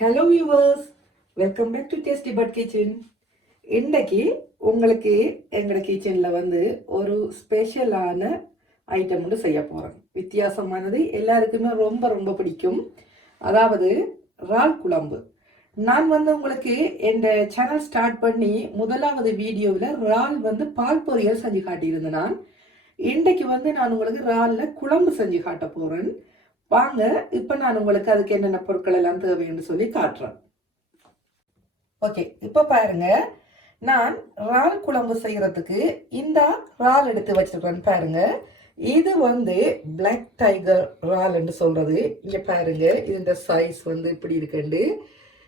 Hello viewers, welcome back to tasty bud kitchen. இன்னைக்கு உங்களுக்கு எங்களோட கிச்சனில் ஒரு ஸ்பெஷலான ஐட்டம் ஒன்று செய்ய போகிறேன். வித்தியாசமானது, எல்லாருக்குமே ரொம்ப ரொம்ப பிடிக்கும். அதாவது இறால் குழம்பு. நான் உங்களுக்கு இந்த சேனல் ஸ்டார்ட் பண்ணி முதலாவது வீடியோவில் இறால் பால் பொரியல் செஞ்சு காட்டியிருந்தேன். நான் இன்றைக்கு நான் உங்களுக்கு இறாலில் குழம்பு செஞ்சு காட்ட போகிறேன். வாங்க, இப்ப நான் உங்களுக்கு அதுக்கு என்னென்ன பொருட்கள் எல்லாம் தேவைன்னு சொல்லி காட்டுறேன். ஓகே, இப்ப பாருங்க, நான் இறால் குழம்பு செய்யறதுக்கு இந்த இறால் எடுத்து வச்சிருக்கேன். பாருங்க, இது பிளாக் டைகர் இறால் என்று சொல்றது. இங்க பாருங்க, இந்த சைஸ் இப்படி இருக்குண்டு.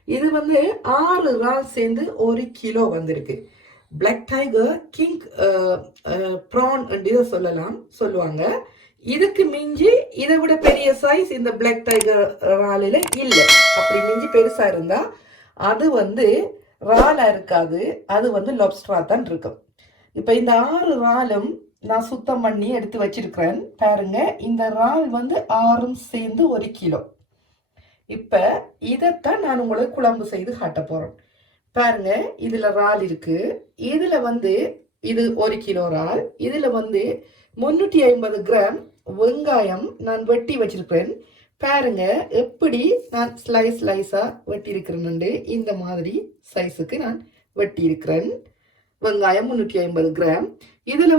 இது 6 இறால் சேர்ந்து 1 கிலோ வந்திருக்கு. பிளாக் டைகர் கிங் ப்ரான் என்று சொல்லுவாங்க. இதுக்கு மிஞ்சி இதை விட பெரிய சைஸ் இந்த பிளாக் டைகர் இறாலில் இல்லை. அப்படி மிஞ்சி பெருசா இருந்தா அது இறாலா இருக்காது, அது லாப்ஸ்டரா தான் இருக்கும். இப்ப இந்த 6 இறாலும் நான் சுத்தம் பண்ணி எடுத்து வச்சிருக்கிறேன். பாருங்க, இந்த இறால் 6ம் சேர்ந்து 1 கிலோ. இப்ப இதைத்தான் நான் உங்களுக்கு குழம்பு செய்து காட்ட போறேன். பாருங்க, இதுல இறால் இருக்கு. இதுல இது 1 கிலோ இறால். இதுல 350 கிராம் வெங்காயம் நான் வெட்டி வச்சிருக்கிறேன். பாருங்க, எப்படி நான் ஸ்லைஸா வெட்டி இருக்கிறேன். இந்த மாதிரி சைஸுக்கு நான் வெட்டி இருக்கிறேன். வெங்காயம் 350 கிராம். இதுல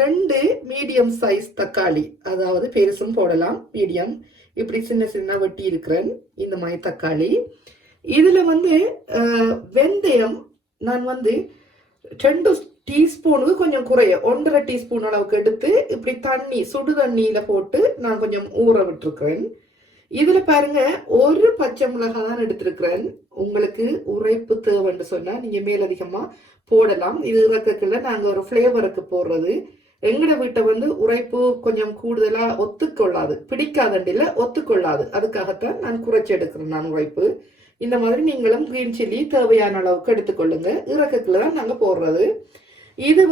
2 மீடியம் சைஸ் தக்காளி, அதாவது பெருசும் போடலாம், மீடியம் இப்படி சின்ன சின்ன வெட்டி இருக்கிறேன். இந்த மாதிரி தக்காளி. இதுல வெந்தயம் நான் 2 டீஸ்பூனுக்கு கொஞ்சம் குறைய 1.5 டீஸ்பூன் அளவுக்கு எடுத்து இப்படி சுடு தண்ணியில போட்டு நான் கொஞ்சம் ஊற விட்டுருக்கிறேன். இதுல பாருங்க, ஒரு பச்சை மிளகாய் தான் எடுத்திருக்கிறேன். உங்களுக்கு உரைப்பு தேவைன்னு சொன்னா நீங்க மேலதிகமா போடலாம். இது இறக்கக்குள்ள நாங்க ஒரு ஃபிளேவருக்கு போடுறது. எங்கட வீட்டை உரைப்பு கொஞ்சம் கூடுதலா ஒத்துக்கொள்ளாது, பிடிக்காதண்டில ஒத்துக்கொள்ளாது. அதுக்காகத்தான் நான் குறைச்சி எடுக்கிறேன் நான் உரைப்பு. இந்த மாதிரி நீங்களும் கிரீன் சில்லி தேவையான அளவுக்கு எடுத்துக்கொள்ளுங்க. இறக்கக்குள்ள தான் நாங்க போடுறது. இது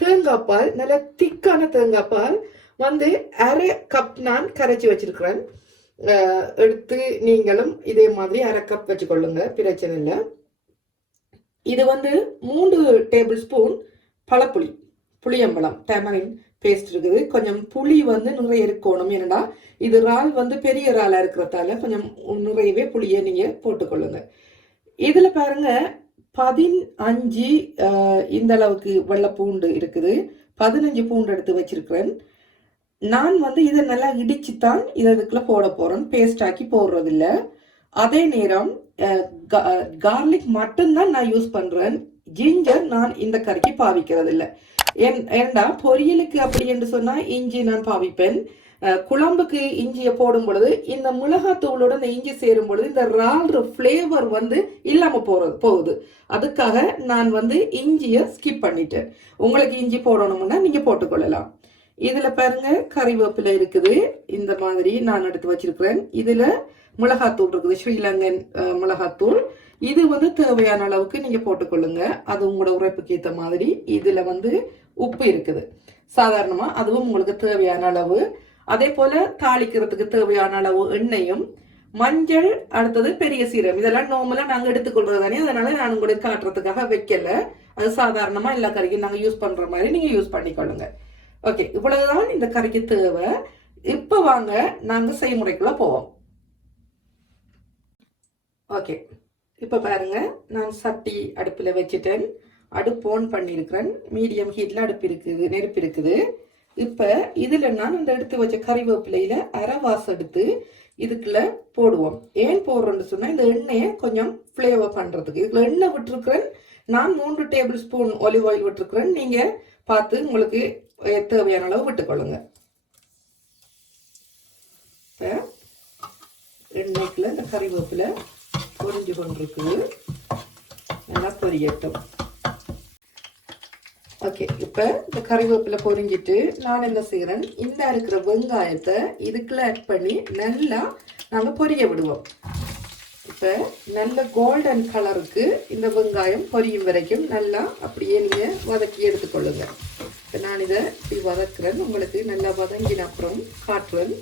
தேங்காய் பால், நல்ல திக்கான தேங்காய் பால் 1/2 கப் நான் கரைச்சி வச்சிருக்கிறேன். எடுத்து நீங்களும் இதே மாதிரி 1/2 கப் வச்சுக்கொள்ளுங்க, பிரச்சனை இல்லை. இது 3 டேபிள் ஸ்பூன் பழப்புளி, புளியம்பழம், டேமரின் பேஸ்ட் இருக்குது. கொஞ்சம் புளி நிறைய இருக்கணும். ஏன்னா இது இறால் பெரிய இறாலா இருக்கிறதால கொஞ்சம் நிறையவே புளியை நீங்க போட்டுக்கொள்ளுங்க. இதுல பாருங்க, 15 இந்த அளவுக்கு வெள்ளை பூண்டு இருக்குது. 15 பூண்டு எடுத்து வச்சிருக்கிறேன். நான் இதை நல்லா இடிச்சுத்தான் இதுக்குள்ள போட போறேன், பேஸ்ட் ஆக்கி போடுறது இல்லை. அதே நேரம் கார்லிக் மட்டும்தான் நான் யூஸ் பண்றேன். ஜிஞ்சர் நான் இந்த கறிக்கு பாவிக்கிறது இல்லை. ஏண்டா பொரியலுக்கு அப்படி என்று சொன்னா இஞ்சி நான் பாவிப்பேன். குழம்புக்கு இஞ்சியை போடும் பொழுது இந்த மிளகாத்தூளோட இந்த இஞ்சி சேரும் பொழுது இந்த இறால் ஃபிளேவர் இல்லாம போகுது. அதுக்காக நான் இஞ்சியை ஸ்கிப் பண்ணிட்டேன். உங்களுக்கு இஞ்சி போடணும்னா நீங்க போட்டுக்கொள்ளலாம். இதுல பாருங்க, கறிவேப்பிலை இருக்குது. இந்த மாதிரி நான் எடுத்து வச்சிருக்கிறேன். இதுல மிளகாத்தூள் இருக்குது, ஸ்ரீலங்கன் மிளகாத்தூள். இது தேவையான அளவுக்கு நீங்க போட்டுக்கொள்ளுங்க, அது உங்களோட உரைப்புக்கு ஏற்ற மாதிரி. இதுல உப்பு இருக்குது சாதாரணமா, அதுவும் உங்களுக்கு தேவையான அளவு. அதே போல தாளிக்கிறதுக்கு தேவையான அளவு எண்ணெயும், மஞ்சள், அடுத்தது பெரிய சீரகம். இதெல்லாம் நார்மலா நாங்க எடுத்துக்கொள்றது தானே, அதனால நான் உங்களுக்கு காட்டுறதுக்காக வைக்கல. அது சாதாரணமா எல்லா கறிக்கும் நாங்க யூஸ் பண்ற மாதிரி நீங்க யூஸ் பண்ணிக்கொள்ளுங்க. ஓகே, இவ்வளவுதான் இந்த கறிக்கு தேவை. இப்ப வாங்க நாங்க செய்முறைக்குள்ள போவோம். ஓகே, இப்ப பாருங்க, நான் சட்டி அடுப்புல வச்சுட்டேன். அடுப்பு ஆன் பண்ணியிருக்கிறேன். மீடியம் ஹீட்ல நெருப்பு இருக்குது. இப்ப இதுல நான் இந்த எடுத்து வச்ச கறிவேப்பிலையில அரைவாசம் எடுத்து இதுக்குள்ள போடுவோம். ஏன் போடுறேன்னு சொன்னா, இந்த எண்ணெயை கொஞ்சம் ஃபிளேவர் பண்றதுக்கு. இதுல எண்ணெய் விட்டுருக்கிறேன். நான் 3 டேபிள் ஸ்பூன் ஒலிவ் ஆயில் விட்டுருக்கிறேன். நீங்க பார்த்து உங்களுக்கு தேவையான அளவு விட்டுக்கொள்ளுங்க. எண்ணெய்க்குள்ள இந்த கறிவேப்பிலை பொரிஞ்சு கொண்டிருக்கு, நல்லா பொரியட்டும். ஓகே, இப்ப இந்த கறிவேப்பிலை பொரிஞ்சிட்டு நான் என்ன செய்யறேன், இந்த இருக்கிற வெங்காயத்தை இதுக்குள்ள ஆட் பண்ணி நல்லா நாங்க பொரிய விடுவோம். இப்ப நல்ல கோல்டன் கலருக்கு இந்த வெங்காயம் பொரியும் வரைக்கும் நல்லா அப்படியே நீங்க வதக்கி எடுத்துக்கொள்ளுங்க. இப்ப நான் இதை இப்படி வதக்குறேன். உங்களுக்கு நல்லா வதங்கின அப்புறம் காட்டுறேன்.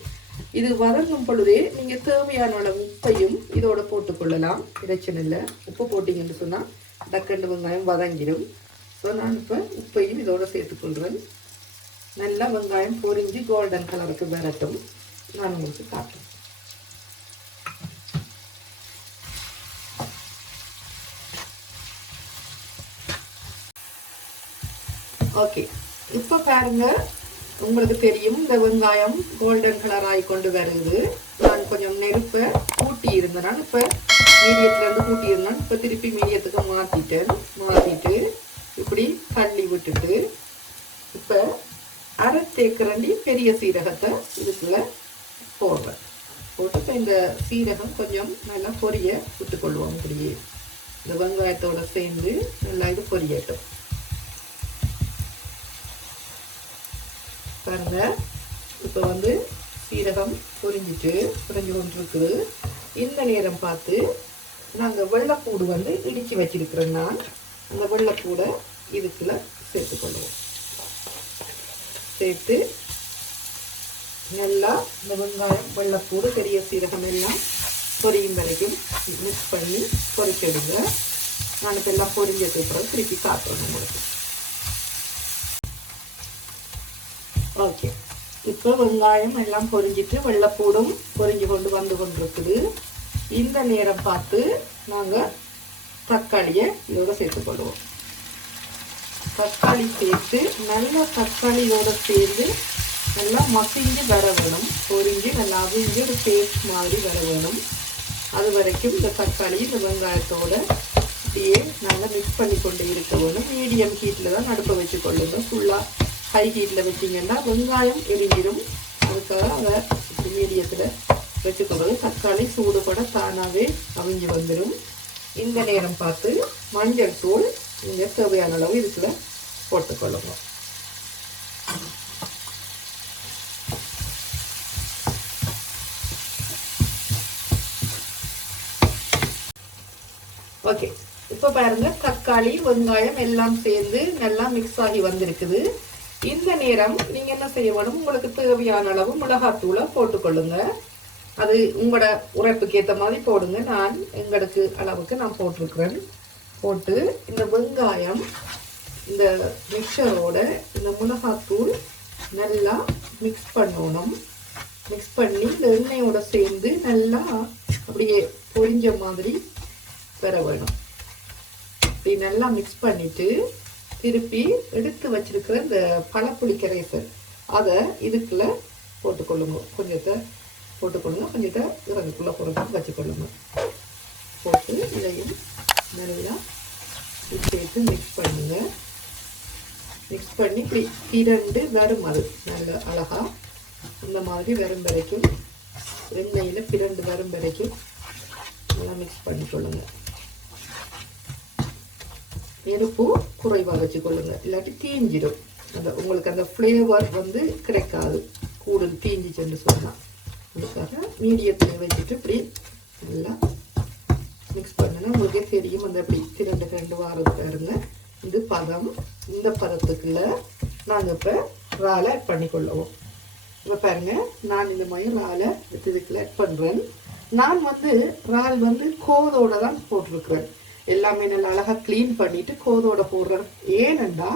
இது வதங்கும் பொழுதே நீங்கள் தேவையான அளவு உப்பையும் இதோட போட்டுக்கொள்ளலாம். பிரச்சனை இல்லை. உப்பு போட்டிங்கன்னு சொன்னால் டக்கண்டு வெங்காயம் வதங்கிடும். ஸோ நான் இப்போ உப்பையும் இதோட சேர்த்துக்கொள்கிறேன். நல்லா வெங்காயம் பொரிஞ்சு கோல்டன் கலருக்கு வரட்டும். நான் உங்களுக்கு காட்டுறேன். ஓகே, இப்போ பாருங்க, உங்களுக்கு தெரியும் இந்த வெங்காயம் கோல்டன் கலர் ஆகி கொண்டு வருது. நான் கொஞ்சம் நெருப்பை கூட்டி இருந்தேன். இப்போ மீடியத்துலேருந்து கூட்டி இருந்தேன். இப்போ திருப்பி மீடியத்துக்கு மாற்றிட்டு இப்படி தள்ளி விட்டுட்டு இப்போ அரை தேக்கரண்டி பெரிய சீரகத்தை இதுக்குள்ள போடுறேன். போட்டு இப்போ இந்த சீரகம் கொஞ்சம் நல்லா பொரிய விட்டுக்கொள்வோம். இப்படியே இந்த வெங்காயத்தோட சேர்ந்து நல்லா இது பொரியட்டும். பாருங்க, இப்போ வந்து சீரகம் பொரிஞ்சு கொண்டிருக்குது. இந்த நேரம் பார்த்து நாங்கள் வெள்ளைப்பூடு வந்து இடித்து வச்சிருக்கிறோம். நான் அந்த வெள்ளைப்பூடை இதுக்குள்ள சேர்த்துக்கொள்வோம். சேர்த்து நல்லா இந்த வெங்காயம் வெள்ளைப்பூடு பெரிய சீரகம் எல்லாம் பொரியும் வரைக்கும் மிக்ஸ் பண்ணி பொரிச்சிடுங்க. நான் இப்போ எல்லாம் பொரிஞ்சதுக்கு அப்புறம் திருப்பி காட்டுறேன் உங்களுக்கு. ஓகே, இப்போ வெங்காயம் எல்லாம் பொரிஞ்சிட்டு வெள்ளைப்பூடும் பொரிஞ்சு வந்து கொண்டிருக்குது. இந்த நேரம் பார்த்து நாங்கள் தக்காளியை இதோட சேர்த்துக்கொள்வோம். தக்காளி சேர்த்து நல்லா தக்காளியோட சேர்ந்து நல்லா மசிஞ்சு வர வேணும். பொரிஞ்சு நல்லா அவிஞ்சு ஒரு பேஸ்ட் மாதிரி வர வேணும். அது வரைக்கும் இந்த தக்காளி இந்த வெங்காயத்தோட இப்படியே நாங்கள் மிக்ஸ் பண்ணி கொண்டு இருக்க வேணும். மீடியம் ஹீட்டில் தான் அடுப்பை வச்சு கொள்ளுங்க. ஃபுல்லாக ஹை ஹீட்டில் வச்சிங்கன்னா வெங்காயம் எரிஞ்சிடும். அதுக்காக அதை மீடியத்தில் வச்சுக்கொள்வது. தக்காளி சூடுபட தானாகவே அவிஞ்சு வந்துடும். இந்த நேரம் பார்த்து மஞ்சள் தூள் நீங்கள் தேவையான அளவு இதுக்குள்ள போட்டுக்கொள்ளுங்க. ஓகே, இப்போ பாருங்க, தக்காளி வெங்காயம் எல்லாம் சேர்ந்து நல்லா மிக்ஸ் ஆகி வந்திருக்குது. இந்த நேரம் நீங்க என்ன செய்ய வேணும், உங்களுக்கு தேவையான அளவு மிளகாத்தூளை போட்டுக்கொள்ளுங்க. அது உங்களோட உரைப்புக்கு ஏற்ற மாதிரி போடுங்க. நான் எங்களுக்கு அளவுக்கு நான் போட்டிருக்கிறேன். போட்டு இந்த வெங்காயம் இந்த மிக்சரோட இந்த மிளகாத்தூள் நல்லா மிக்ஸ் பண்ணணும். மிக்ஸ் பண்ணி இந்த எண்ணெயோட சேர்ந்து நல்லா அப்படியே பொரிஞ்ச மாதிரி வர வேணும். இப்படி நல்லா மிக்ஸ் பண்ணிட்டு திருப்பி எடுத்து வச்சிருக்கிற இந்த பழப்புளி கரைசல் அதை இதுக்குள்ள போட்டுக்கொள்ளுங்க. கொஞ்சத்தை போட்டுக்கொள்ளுங்க, கொஞ்சத்தை இறங்குக்குள்ள போட்டு வச்சுக்கொள்ளுங்க. போட்டு இதையும் நல்லா சேர்த்து மிக்ஸ் பண்ணுங்க. மிக்ஸ் பண்ணி இப்படி இரண்டு வரும். அது நல்ல அழகா இந்த மாதிரி வரும் வரைக்கும் எண்ணெயில் பிரண்டு வரும் வரைக்கும் நல்லா மிக்ஸ் பண்ணிக்கொள்ளுங்க. நெருப்பு குறைவாக வச்சுக்கொள்ளுங்க, இல்லாட்டி தீஞ்சிடும். அந்த உங்களுக்கு அந்த ஃப்ளேவர் வந்து கிடைக்காது. கூடுதல் தீஞ்சிச்சுன்னு சொல்லலாம். அதுக்காக மீடியத்தில் வச்சுட்டு இப்படி நல்லா மிக்ஸ் பண்ணுன்னா உங்களுக்கே தெரியும். அந்த அப்படி திரண்டு வாரது பாருங்க. இது பதம். இந்த பதத்துக்குள்ள நாங்கள் இப்போ இறாலை ஆட் பண்ணிக்கொள்ளுவோம். இப்போ பாருங்க, நான் இந்த மாதிரி இறாலை இதுக்குள்ள ஆட் பண்ணுறேன். நான் வந்து இறால் வந்து கோதோட தான் போட்டிருக்கிறேன். எல்லாமே நல்லா அழகாக க்ளீன் பண்ணிட்டு கோதோட போடுறேன். ஏனென்றா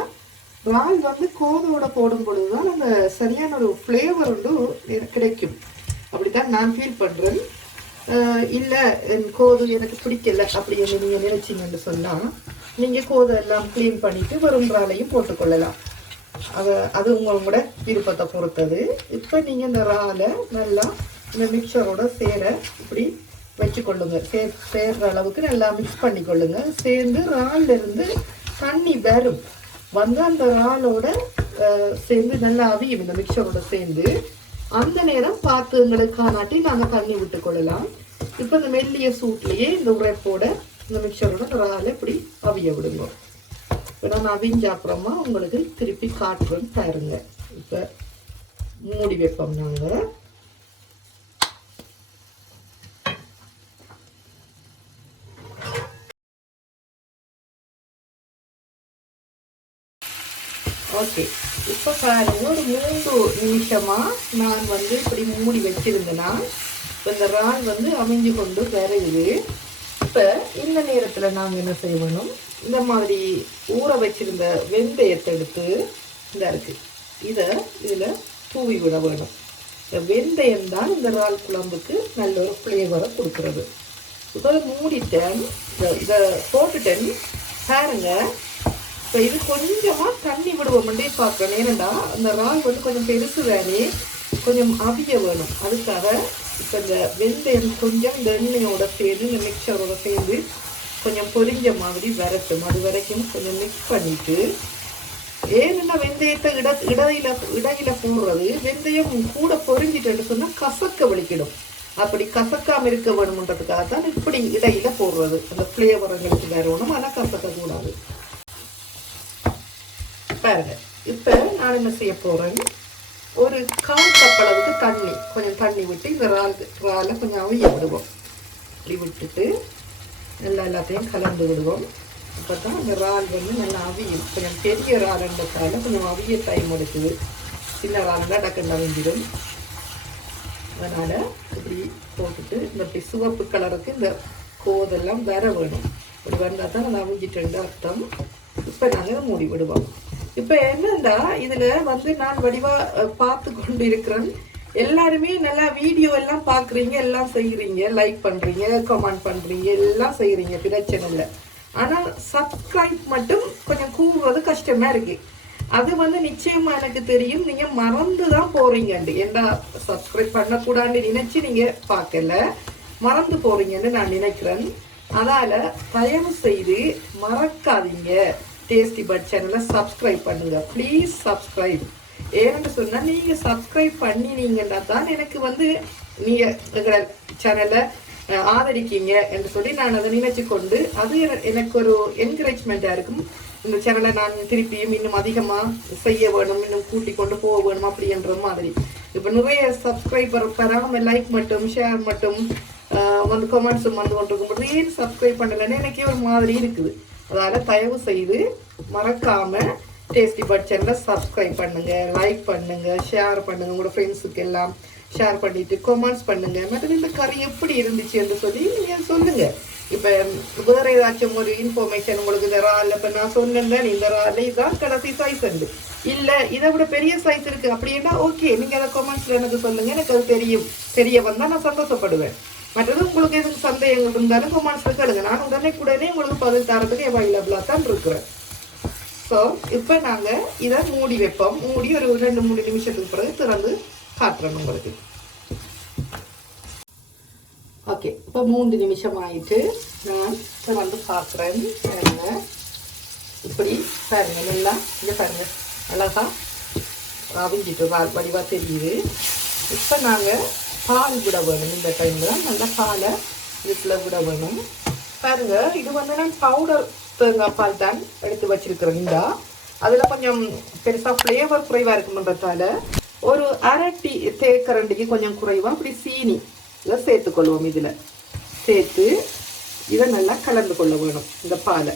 இறால் வந்து கோதோட போடும் பொழுது தான் அந்த சரியான ஒரு ஃப்ளேவர் வந்து கிடைக்கும். அப்படித்தான் நான் ஃபீல் பண்ணுறேன். இல்லை கோது எனக்கு பிடிக்கல அப்படின்னு நீங்கள் நினைச்சிங்கன்னு சொன்னால் நீங்கள் கோதை எல்லாம் க்ளீன் பண்ணிவிட்டு வெறும் இறாலையும் போட்டுக்கொள்ளலாம். அது உங்களோட விருப்பத்தை பொறுத்தது. இப்போ நீங்கள் இந்த இறாலை நல்லா இந்த மிக்சரோட சேர இப்படி வச்சுக்கொள்ளுங்க. சேர்ற அளவுக்கு நல்லா மிக்ஸ் பண்ணிக்கொள்ளுங்க. சேர்ந்து இறால்ல இருந்து தண்ணி வரும். வந்து அந்த இறாலோட சேர்ந்து நல்லா அவியும் இந்த மிக்சரோட சேர்ந்து. அந்த நேரம் பார்த்து எங்களுக்கு காணாட்டி நாங்கள் தண்ணி விட்டு கொள்ளலாம். இப்போ இந்த மெல்லிய சூட்லேயே இந்த உரைப்போட இந்த மிக்சரோட இறாலை இப்படி அவிய விடுங்க. இப்போ நான் அவிஞ்ச அப்புறமா உங்களுக்கு திருப்பி காட்டுறேன்னு பாருங்க. இப்போ மூடி வைப்போம் நாங்கள். ஓகே, இப்போ பாருங்க ஒரு 3 நிமிஷமாக நான் வந்து இப்படி மூடி வச்சிருந்தேன்னா இந்த இறால் வந்து அமைஞ்சு கொண்டு வருது. இப்போ இந்த நேரத்தில் நாங்கள் என்ன செய்யணும், இந்த மாதிரி ஊற வச்சிருந்த வெந்தயத்தை எடுத்து இந்த இருக்குது இதில் தூவி விட வேணும். இந்த வெந்தயம் தான் இந்த இறால் குழம்புக்கு நல்ல ஒரு ஃப்ளேவரை கொடுக்குறது. இப்போ மூடிட்டேன், இதை போட்டுட்டேன் பாருங்க. இப்போ இது கொஞ்சமாக தண்ணி விடுவோம்ண்டே பார்க்கணும். ஏன்னா அந்த இறால் வந்து கொஞ்சம் பெருசு வேணே, கொஞ்சம் அவிய வேணும். அதுக்காக இப்போ இந்த வெந்தயம் கொஞ்சம் இந்த எண்ணெயோட சேர்ந்து இந்த மிக்சரோட சேர்ந்து கொஞ்சம் பொரிஞ்ச மாதிரி வரட்டும். அது வரைக்கும் கொஞ்சம் மிக்ஸ் பண்ணிவிட்டு, ஏன்னா வெந்தயத்தை இடையில போடுறது, வெந்தயம் கூட பொரிஞ்சிட்டு சொன்னால் கசக்க வலிக்கிடும். அப்படி கசக்காமல் இருக்க வேணும்ன்றதுக்காக தான் இப்படி இடையில போடுறது. அந்த ஃப்ளேவர் எங்களுக்கு வரணும், ஆனால் கசக்கக்கூடாது. பாருங்க, இப்போ நான் என்ன செய்ய போகிறேன், ஒரு 1/4 கப் அளவுக்கு கொஞ்சம் தண்ணி விட்டு இந்த இறாலை கொஞ்சம் அவிய விடுவோம். இப்படி விட்டுட்டு நல்லா எல்லாத்தையும் கலந்து விடுவோம். அப்போ தான் அந்த இறால் வந்து நல்லா அவியும். கொஞ்சம் பெரிய இறால்ன்றதால கொஞ்சம் அவிய டைம் எடுக்குது. சின்ன இறால்னா டக்குன்னு அவிஞ்சிடும். அதனால் இப்படி போட்டுட்டு இந்த இப்படி சிவப்பு கலருக்கு இந்த கோதெல்லாம் வர வேணும். இப்படி வந்தால் தான் அதை அவிஞ்சிட்டு அர்த்தம். இப்போ நாங்கள் மூடி விடுவோம். இப்போ என்னண்டா இதில் வந்து நான் வடிவாக பார்த்து கொண்டு இருக்கிறேன். எல்லாருமே நல்லா வீடியோ எல்லாம் பார்க்குறீங்க, எல்லாம் செய்கிறீங்க, லைக் பண்ணுறீங்க, கமெண்ட் பண்ணுறீங்க, எல்லாம் செய்கிறீங்க, பிரச்சனை இல்லை. ஆனால் சப்ஸ்கிரைப் மட்டும் கொஞ்சம் கூறுறது கஷ்டமாக இருக்குது. அது வந்து நிச்சயமாக எனக்கு தெரியும், நீங்கள் மறந்து தான் போகிறீங்கண்டு. ஏன்னா சப்ஸ்கிரைப் பண்ணக்கூடாதுன்னு நினச்சி நீங்கள் பார்க்கல, மறந்து போகிறீங்கன்னு நான் நினைக்கிறேன். அதால் தயவு செய்து மறக்காதீங்க, டேஸ்டி பட் சேனலை சப்ஸ்கிரைப் பண்ணுங்கள். Please subscribe. ஏன்னு சொன்னால் நீங்கள் சப்ஸ்கிரைப் பண்ணினீங்கன்னா தான் எனக்கு வந்து நீங்கள் எங்களை சேனலை ஆதரிக்கீங்க என்று சொல்லி நான் அதை நினைச்சு கொண்டு அது எனக்கு ஒரு என்கரேஜ்மெண்ட்டாக இருக்கும். இந்த சேனலை நான் திருப்பியும் இன்னும் அதிகமாக செய்ய வேணும், இன்னும் கூட்டி கொண்டு போக வேணும் அப்படின்ற மாதிரி. இப்போ நிறைய சப்ஸ்கிரைபர் பெறாமல் லைக் மட்டும் ஷேர் மட்டும் வந்து கமெண்ட்ஸும் வந்து கொண்டிருக்கும்போது ஏன் சப்ஸ்கிரைப் பண்ணலைன்னு எனக்கே ஒரு மாதிரி இருக்குது. அதால் தயவு செய்து மறக்காமல் டேஸ்டி பட் சேனலை சப்ஸ்கிரைப் பண்ணுங்கள், லைக் பண்ணுங்கள், ஷேர் பண்ணுங்கள். உங்களோட ஃப்ரெண்ட்ஸுக்கு எல்லாம் ஷேர் பண்ணிவிட்டு கமெண்ட்ஸ் பண்ணுங்கள். மற்ற இந்த கறி எப்படி இருந்துச்சு என்று சொல்லி நீங்கள் சொல்லுங்கள். இப்போ வேறு ஏதாச்சும் ஒரு இன்ஃபர்மேஷன் உங்களுக்கு இந்த இறால், இப்போ நான் சொன்னேன் இந்த இறால் இதுதான் கடைசி சைஸ் உண்டு, இல்லை இதை விட பெரிய சைஸ் இருக்குது அப்படின்னா ஓகே, நீங்கள் அதை கமெண்ட்ஸில் எனக்கு சொல்லுங்கள். எனக்கு அது தெரிய வந்தால் நான் சந்தோஷப்படுவேன். மற்றது உங்களுக்கு எதுக்கு சந்தேகங்கள் இருந்தாலும் கமெண்ட்ஸில் கேளுங்க. நான் உடனே உங்களுக்கு பதில் தரத்துக்கு அவைலபிளாக தான் இருக்கிறேன். ஸோ இப்போ நாங்கள் இதை மூடி வைப்போம். மூடி ஒரு 2-3 நிமிஷத்துக்கு பிறகு திறந்து காட்டுறேன் உங்களுக்கு. ஓகே, இப்போ 3 நிமிஷம் ஆகிட்டு நான் திறந்து பார்க்குறேன். பாருங்க, இப்படி பாருங்க, நல்லா இங்கே பாருங்க, அழகா அவிஞ்சிட்டு வடிவாக தெரியுது. இப்போ நாங்கள் பால் விட வேணும். இந்த டைமில் தான் நல்லா பாலை வீட்டில் விட வேணும். பாருங்க, இது வந்து நான் பவுடர் தேங்காய் பால் தான் எடுத்து வச்சிருக்கிறேன். இந்த அதில் கொஞ்சம் பெருசாக ஃப்ளேவர் குறைவாக இருக்குன்றதால ஒரு 1/2 தேக்கரண்டிக்கு கொஞ்சம் குறைவாக அப்படி சீனி இதை சேர்த்துக்கொள்வோம். இதில் சேர்த்து இதை நல்லா கலந்து கொள்ள வேணும். இந்த பாலை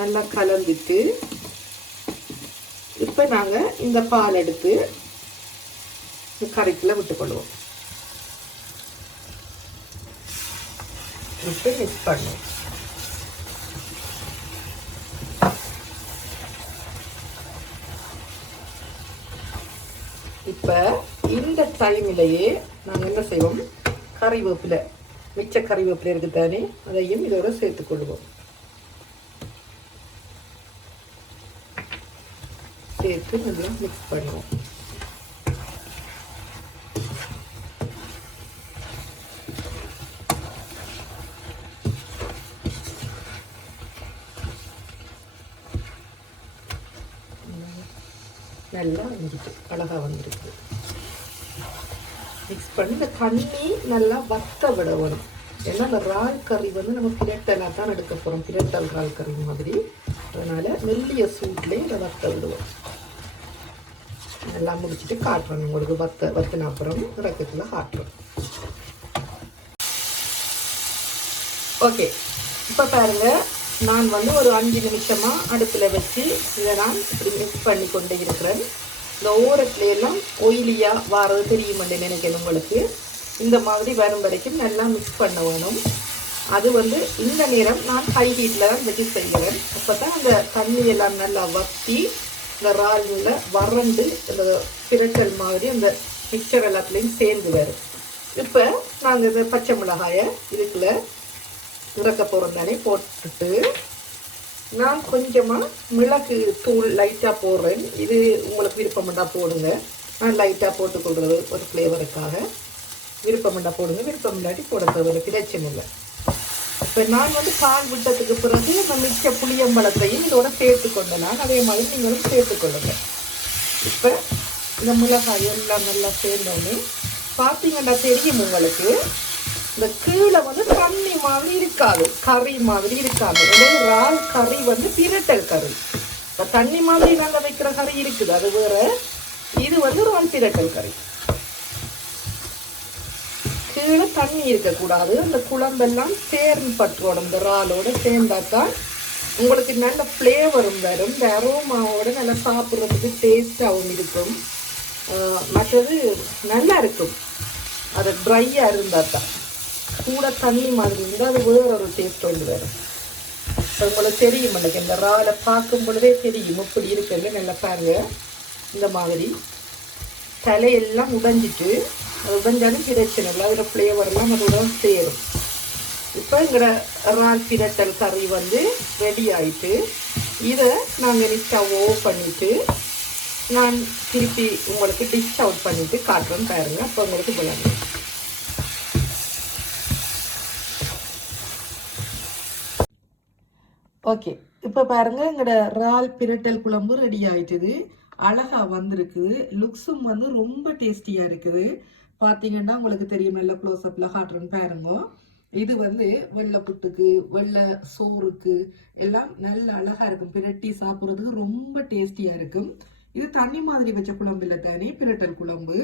நல்லா கலந்துட்டு இப்போ நாங்கள் இந்த பால் எடுத்து கறிக்குள்ள விட்டுக்கொள்வோம். விட்டு மிக்ஸ் பண்ணுவோம். இப்போ இந்த டைமிலேயே நாங்கள் என்ன செய்வோம், கறிவேப்பிலை, மிச்ச கறிவேப்பிலை இருக்குது தானே, அதையும் இதோட சேர்த்துக்கொள்வோம். சேர்த்து நல்லா மிக்ஸ் பண்ணுவோம். நல்லா வந்துட்டு அழகாக வந்துருக்கு. மிக்ஸ் பண்ணி இந்த தண்ணி நல்லா வத்த விட வரும். ஏன்னா அந்த இறால் கறி வந்து நம்ம பிரட்டலாக தான் எடுக்க போகிறோம், பிரட்டல் இறால் கறி மாதிரி. அதனால் மெல்லிய சூட்லேயே இதை வத்த விடுவோம். நல்லா முடிச்சுட்டு காட்டுறோம் உங்களுக்கு. வத்தின அப்புறம் இறக்கத்தில் காட்டுறோம். ஓகே, இப்போ பாருங்கள், நான் வந்து ஒரு 5 நிமிஷமாக அடுப்பில் வச்சு இதை நான் இப்படி மிக்ஸ் பண்ணி கொண்டே இருக்கிறேன். இந்த ஓரத்துலையெல்லாம் ஒயிலியாக வாரது தெரியுமென்று நினைக்கிறேன் உங்களுக்கு. இந்த மாதிரி வரும் வரைக்கும் நல்லா மிக்ஸ் பண்ண வேணும். அது வந்து இந்த நேரம் நான் ஹை ஹீட்டில் தான் வச்சு செய்கிறேன். அப்போ தான் அந்த தண்ணியெல்லாம் நல்லா வற்றி இந்த இறாலில் வறண்டு இந்த பிரட்டல் மாதிரி அந்த மிக்சர் எல்லாத்துலேயும் சேர்ந்து வரும். இப்போ நாங்கள் இந்த பச்சை மிளகாயை இதுக்குள்ள இறக்க போகிறோம் தானே போட்டுட்டு நான் கொஞ்சமாக மிளகு தூள் லைட்டாக போடுறேன். இது உங்களுக்கு விருப்பமெண்டா போடுங்க. நான் லைட்டாக போட்டு கொடுக்குறது ஒரு ஃப்ளேவருக்காக. விருப்பமெண்டா போடுங்க, விருப்பம் இல்லாட்டி போட தேவையில்லை, பிரச்சனை இல்லை. இப்போ நான் வந்து பால் விட்டதுக்கு பிறகு நான் மிச்ச புளியம்பழத்தையும் இதோட சேர்த்துக்கொண்டேன். நான் அதே மாதிரி நீங்களும் சேர்த்துக்கொள்ளுங்க. இப்போ இந்த மிளகாய் எல்லாம் நல்லா சேர்ந்தோன்னே பார்த்தீங்கன்னா தெரியும் உங்களுக்கு, இந்த கீழே வந்து தண்ணி மாதிரி இருக்காது, கறி மாதிரி இருக்காது. இறால் கறி வந்து பிரட்டல் கறி. இப்போ தண்ணி மாதிரி நாங்கள் வைக்கிற கறி இருக்குது, அது வேற. இது வந்து இறால் பிரட்டல் கறி. கீழே தண்ணி இருக்கக்கூடாது. அந்த குழம்பெல்லாம் சேர்ந்து பற்றோடும். இந்த இறாலோட சேர்ந்தாத்தான் உங்களுக்கு நல்ல ஃப்ளேவரும் வரும். இந்த அரோமாவோட நல்லா சாப்பிட்றதுக்கு டேஸ்டாகவும் இருக்கும். மற்றது நல்லா இருக்கும். அது ட்ரையாக இருந்தால் தான். கூட தண்ணி மாதிரி இருந்தால் அது வேற ஒரு டேஸ்ட் வந்து வரும். உங்களுக்கு தெரியும், எனக்கு இந்த இறாலை பார்க்கும் பொழுதே தெரியும் இப்படி இருக்குங்க. நல்லா பாருங்க, இந்த மாதிரி தலையெல்லாம் உடைஞ்சிட்டு, அது உடைஞ்சாலும் பிரச்சனை இல்லை, அதோட ஃப்ளேவர்லாம் அதோட சேரும். இப்போ எங்களோட இறால் பிரட்டல் கறி வந்து ரெடி ஆகிட்டு, இதை நாங்கள் ஸ்டவ் ஆஃப் பண்ணிவிட்டு நான் திருப்பி உங்களுக்கு டிஷ் அவுட் பண்ணிவிட்டு காட்டுறேன்னு பாருங்க. அப்போ உங்களுக்கு விளங்கும். ஓகே, இப்போ பாருங்க, எங்களோட இறால் பிரட்டல் குழம்பு ரெடி ஆயிட்டுது. அழகா வந்திருக்குது. லுக்ஸும் வந்து ரொம்ப டேஸ்டியா இருக்குது. பார்த்தீங்கன்னா உங்களுக்கு தெரியும், நல்ல க்ளோஸ்அப்ல காட்டுறேன்னு பாருங்க. இது வந்து வெள்ளை புட்டுக்கு, வெள்ளை சோறுக்கு எல்லாம் நல்ல அழகா இருக்கும். பிரட்டி சாப்பிட்றதுக்கு ரொம்ப டேஸ்டியா இருக்கும். இது தண்ணி மாதிரி வச்ச குழம்பு இல்லை தானே, பிரட்டல் குழம்பு.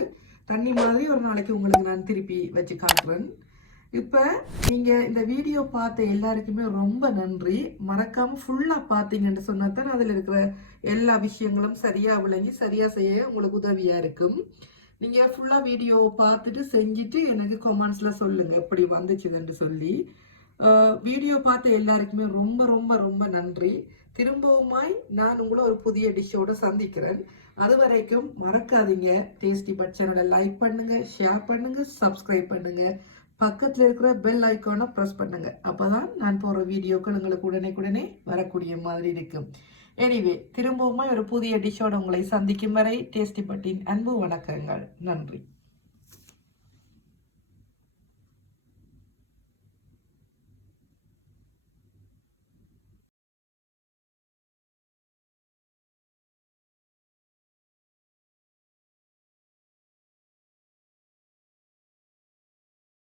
தண்ணி மாதிரி ஒரு நாளைக்கு உங்களுக்கு நான் திருப்பி வச்சு காட்டுறேன். இப்போ நீங்கள் இந்த வீடியோ பார்த்த எல்லாருக்குமே ரொம்ப நன்றி. மறக்காமல் ஃபுல்லாக பார்த்தீங்கன்னு சொன்னால் தான் அதில் இருக்கிற எல்லா விஷயங்களும் சரியாக விளங்கி சரியாக செய்ய உங்களுக்கு உதவியாக இருக்கும். நீங்கள் ஃபுல்லாக வீடியோ பார்த்துட்டு செஞ்சுட்டு எனக்கு கமெண்ட்ஸில் சொல்லுங்கள் எப்படி வந்துச்சுதுன்னு சொல்லி. வீடியோ பார்த்த எல்லாருக்குமே ரொம்ப ரொம்ப ரொம்ப நன்றி. திரும்பவுமாய் நான் உங்களை ஒரு புதிய டிஷ்ஷோட சந்திக்கிறேன். அது வரைக்கும் மறக்காதீங்க, டேஸ்டி பட் சேனலை லைக் பண்ணுங்க, ஷேர் பண்ணுங்க, சப்ஸ்கிரைப் பண்ணுங்க. பக்கத்தில் இருக்கிற பெல் ஐக்கானை ப்ரெஸ் பண்ணுங்க. அப்போதான் நான் போகிற வீடியோக்கள் உங்களுக்கு உடனே வரக்கூடிய மாதிரி இருக்கும். எனிவே, திரும்பவுமா ஒரு புதிய டிஷ்ஷோட உங்களை சந்திக்கும் வரை டேஸ்டி பட்டின் அன்பு வணக்கங்கள். நன்றி.